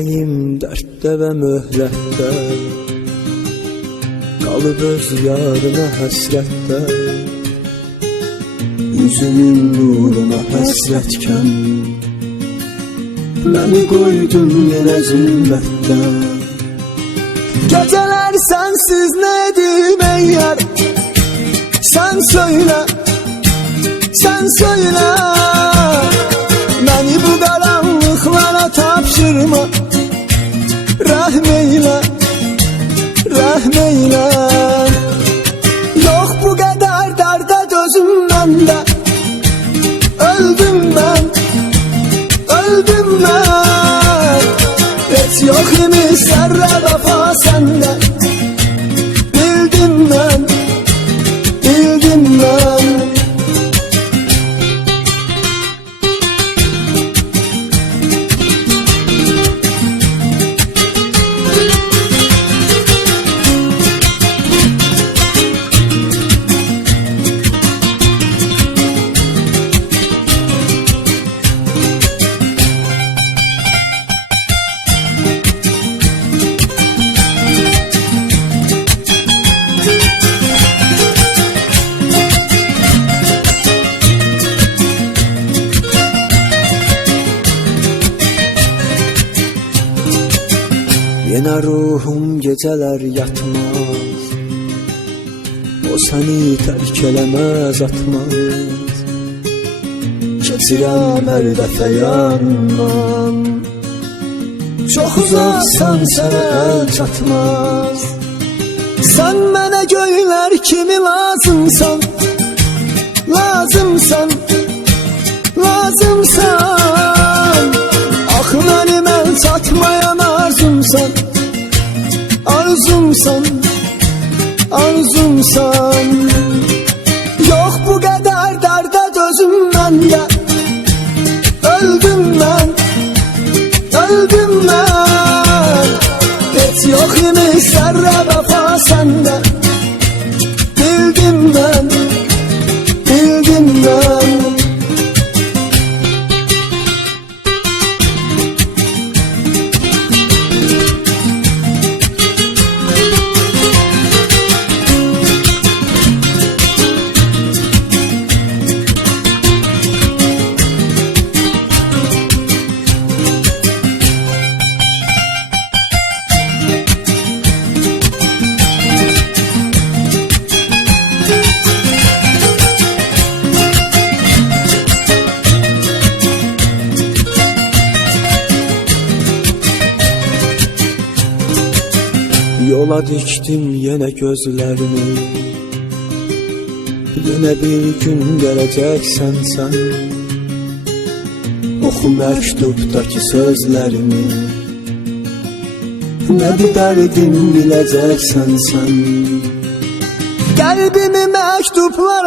Ürəyim dərddə və möhlətdə, qalıb öz yarına həsrətdə. Yüzünün nuruna həsrətkən, məni qoydun yenə zülmətdə. Gecələr sensiz nə edim ey yar, sen söyle, sen söyle. Məni bu qaranlıqlara tapşırma, rəhm eyle, rəhm eyle. Yox bu qədər dərdə dözüm məndə, öldüm mən, öldüm mən. Heç yox imiş zərrə vəfa səndə, bildim mən, bildim mən. Yenə ruhum gecələr yatmaz, o səni tərk eləməz atmaz. Keçirəm hər dəfə yandan, çox uzaqsan sənə əl çatmaz. Sən mənə göylər kimi lazımsan, lazımsan, lazımsan. Axı mənim əl çatmayan arzumsan, arzumsan, arzumsan. Yox bu qədər dərdə dözüm məndə, öldüm mən, öldüm mən. Heç yox imiş zərrə vəfa səndə, bildim mən, bildim mən. Yola dikdim yenə gözlərimi, yenə bir gün gələcəksən sən. Oxu məktubdakı sözlərimi, nə bir dərdim biləcəksən sən. Qəlbimi məktublara